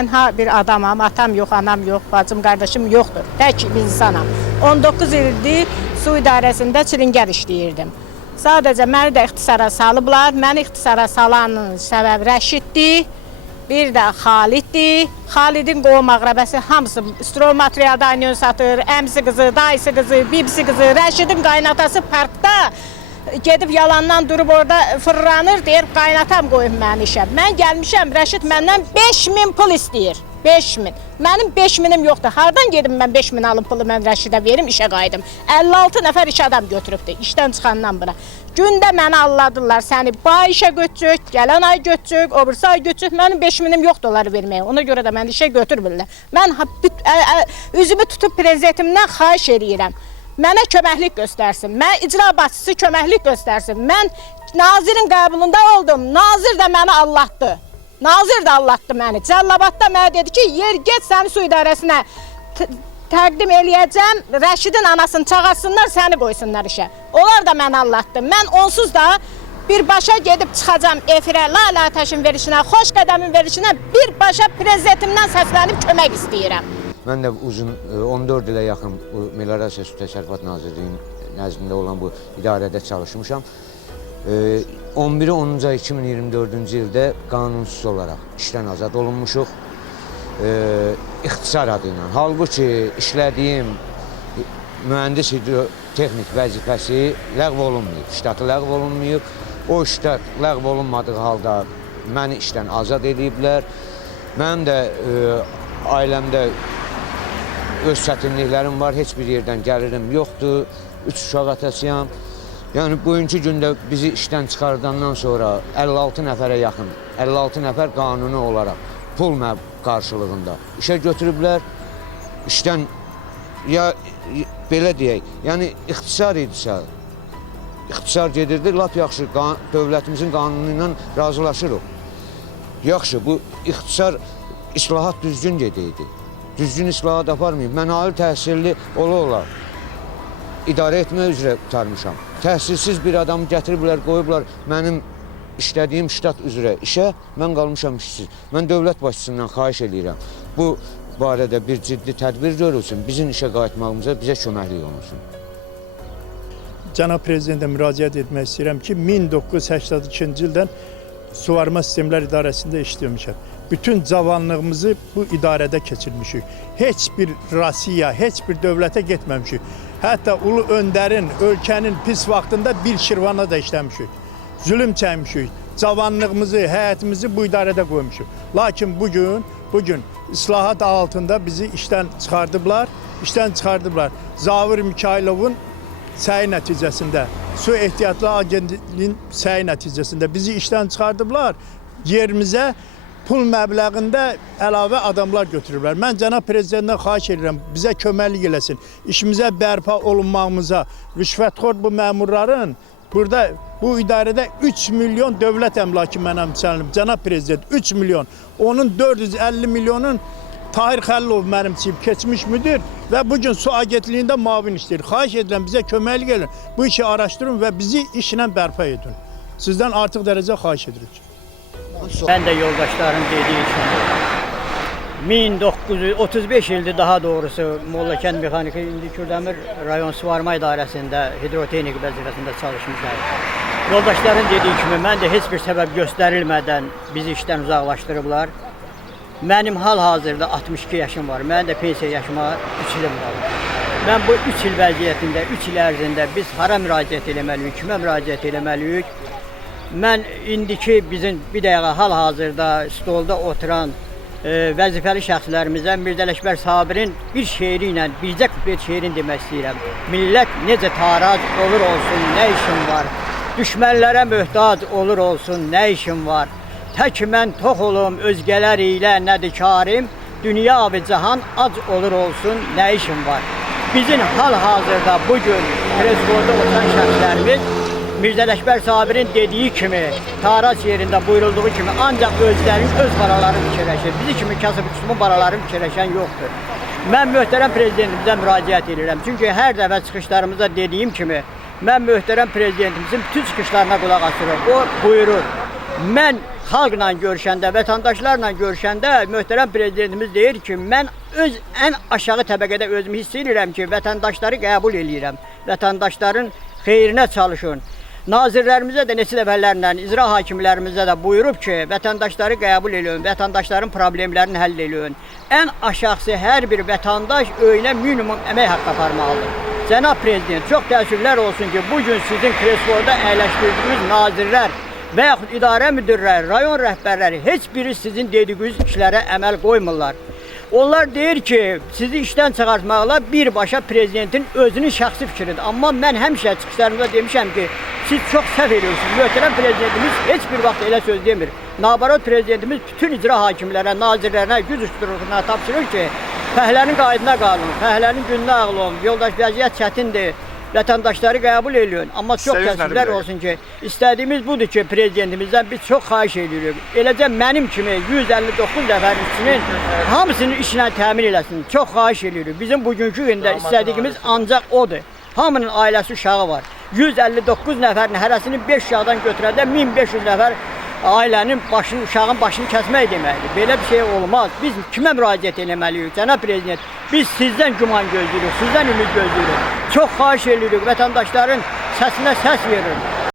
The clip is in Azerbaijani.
tənha bir adamam, atam yox, anam yox, bacım, qardaşım yoxdur. Tək bir insanam. 19 ildir su idarəsində çilingər işləyirdim. Sadəcə məni də ixtisara salıblar. Məni ixtisara salanın səbəb Rəşiddir, bir də Xaliddir. Xalidin qohum əqrəbəsi hamısı strol materialda anion satır, əmsi qızı, dayısı qızı, bibisi qızı. Rəşidin qaynatası parkda gedib yalandan durub orada fırlanır, deyir qaynatam qoyub məni işə. Mən gəlmişəm, Rəşid məndən 5.000 pul istəyir. 5.000. Mənim 5.000'im yoxdur. Hardan gedim mən 5.000 alım pulu mən Rəşidə verim, işə qayıdım. 56 nəfər iş adam götürübdü işdən çıxandan bura. Gündə məni alladılar, səni bu ay işə götürəcək, gələn ay götürəcək, o birisi ay götürəcək. Mənim 5.000'im yoxdur onları verməyə. Ona görə də məni işə götürmürlər. Mən üzümü tutub prezidentimdən xahiş edirəm. Mənə köməklik göstərsin. Mən icra başçısı köməklik göstərsin. Mən nazirin qəbulunda oldum. Nazir də məni allatdı. Nazir də allatdı məni. Cəllabadda mənə dedi ki, yer get səni su idarəsinə təqdim eləyəcəm. Rəşidin anasını çağırsınlar, səni qoysunlar işə. Onlar da məni allatdı. Mən onsuz da birbaşa gedib çıxacam efirə, Lala Atəşin verişinə, xoş qədəmin verişinə, birbaşa prezidentimdən səslənib kömək istəyirəm. Mən də uzun 14 ilə yaxın bu Meliorasiya Su Təsərrüfat Nazirliyinin nəzdində olan bu idarədə çalışmışam. 11-10 ay 2024-cü ildə qanunsuz olaraq işdən azad olunmuşuq. İxtisar adı ilə. Halbuki işlədiyim mühəndis hidrotexnik vəzifəsi ləğv olunmayıb, ştatı ləğv olunmayıb. O ştat ləğv olunmadığı halda məni işdən azad ediblər. Mənim də ailəmdə öz çətinliklərim var, heç bir yerdən gəlirim yoxdur, 3 uşaq atasıyam. Yəni, bugünkü gündə bizi işdən çıxardandan sonra 56 nəfərə yaxın, 56 nəfər qanuni olaraq pul qarşılığında işə götürüblər. İşdən, ya belə deyək, yəni ixtisar idisə, ixtisar gedirdi, lap yaxşı, dövlətimizin qanunu ilə razılaşırıq. Yaxşı, bu ixtisar islahat düzgün gedəydi. Düzgün islahat aparmayıb. Mən ali təhsilli ola idarə etmək üzrə tutarmışam. Təhsilsiz bir adamı gətiriblər, qoyublar mənim işlədiyim ştat üzrə işə, mən qalmışam işsiz. Mən dövlət başçısından xahiş edirəm. Bu barədə bir ciddi tədbir görülsün, bizim işə qayıtmağımıza bizə köməklik olunsun. Cənab Prezidentə müraciət etmək istəyirəm ki, 1982-ci ildən Suvarma Sistemlər İdarəsində işləmişəm. Bütün cavanlığımızı bu idarədə keçirmişik. Heç bir Rasiya, heç bir dövlətə getməmişik. Hətta Ulu Öndərin, ölkənin pis vaxtında bir Şirvana da işləmişik. Zülüm çəkmişik. Cavanlığımızı, həyətimizi bu idarədə qoymuşuq. Lakin bugün islahat altında bizi işdən çıxardıblar. Zavir Mikaylovun səyi nəticəsində, Su Ehtiyatlı Agentliyinin səyi nəticəsində bizi işdən çıxardıblar. Yerimizə pul məbləğində əlavə adamlar götürürlər. Mən Cənab Prezidentdən xahiş edirəm, bizə köməklik eləsin. İşimizə bərpa olunmağımıza, rüşvətxor bu məmurların burada, bu idarədə 3 milyon dövlət əmlakı mənə müsəllim. Cənab Prezident 3 milyon, onun 450 milyonun Tahir Xəlilov mənim keçmiş müdir və bugün Su Agentliyində mavin işləyir. Xahiş edirəm, bizə köməklik edin. Bu işi araşdırın və bizi işlə bərpa edin. Sizdən artıq dərəcə xahiş edirik. Ben de yoldaşlarım dediği için 1935 ildir daha doğrusu Mollakent Mexaniki indi Kürdəmir rayon suvarma idarəsində hidrotexnik vəzifəsində çalışmışlar. Yoldaşların dediği kimi mən də heç bir səbəb göstərilmədən bizi işdən uzaqlaşdırıblar. Mənim hal-hazırda 62 yaşım var. Mənim də pensiya yaşıma 3 ilim var. Mən bu 3 il vəziyyətində, 3 il ərzində biz hara müraciət eləməliyik, kimə müraciət eləməliyik? Mən indiki bizim bir dəqiqə hal-hazırda stolda oturan vəzifəli şəxslərimizə Mirzə Ələkbər Sabirin bir şeiri ilə, bircə kuplet şeirini demək istəyirəm. Millət necə tarac olur olsun, nə işim var? Düşmənlərə möhtac olur olsun, nə işim var? Tək mən tox olum özgələr ilə nədir karım? Dünya və cahan ac olur olsun, nə işim var? Bizim hal-hazırda bugün Prezidentdə oturan şəxslərimiz Mirzə Ələkbər Sabirin dediyi kimi, tarac yerində buyurulduğu kimi ancaq özlərinin öz baralarını fikirləşir. Bizi kimi kasıb-küsubun baralarını fikirləşən yoxdur. Mən möhtərəm prezidentimizə müraciət edirəm. Çünki hər dəfə çıxışlarımızda dediyim kimi, mən möhtərəm prezidentimizin bütün çıxışlarına qulaq asırım. O buyurur, mən xalqla görüşəndə, vətəndaşlarla görüşəndə möhtərəm prezidentimiz deyir ki, mən öz ən aşağı təbəqədə özümü hiss edirəm ki, vətəndaşları qəbul eləyirəm. Vətəndaşların xeyrinə çalışın. Nazirlərimizə də neçə dəfələrlə, icra hakimlərimizə də buyurub ki, vətəndaşları qəbul eləyin, vətəndaşların problemlərini həll eləyin. Ən aşağısı hər bir vətəndaş öylə minimum əmək haqqı aparmalıdır. Cənab Prezident, çox təəssüflər olsun ki, bugün sizin kresloda əyləşdirdiyiniz nazirlər və yaxud idarə müdürləri, rayon rəhbərləri heç biri sizin dediyiniz işlərə əməl qoymurlar. Onlar deyir ki, sizi işdən çıxartmaqla birbaşa prezidentin özünün şəxsi fikridir. Amma mən həmişə çıxışlarımda demişəm ki, siz çox səhv ediyorsunuz. Möhtərəm prezidentimiz heç bir vaxt elə söz demir. Nabarot prezidentimiz bütün icra hakimlərə, nazirlərinə, güc üstünlüyünə tapşırır ki, fəhlənin qaydına qalın, fəhlənin gününə ağıl olun, yoldaş vəziyyət çətindir. Vətəndaşları qəbul eləyin. Amma çox təəssüflər olsun ki, istədiyimiz budur ki, prezidentimizdən biz çox xahiş edirik. Eləcə mənim kimi 159 nəfərin işçinin hamısının işinə təmin eləsin. Çox xahiş edirik. Bizim bugünkü gündə istədiyimiz ancaq odur. Hamının ailəsi uşağı var. 159 nəfərin hərəsini 5 uşaqdan götürəndə 1500 nəfər ailənin başını, uşağın başını kəsmək deməkdir. Belə bir şey olmaz. Biz kimə müraciət eləməliyik? Cənab Prezident, biz sizdən güman gözləyirik, sizdən ümid gözləyirik. Çox xahiş edirik, vətəndaşların səsinə səs verin.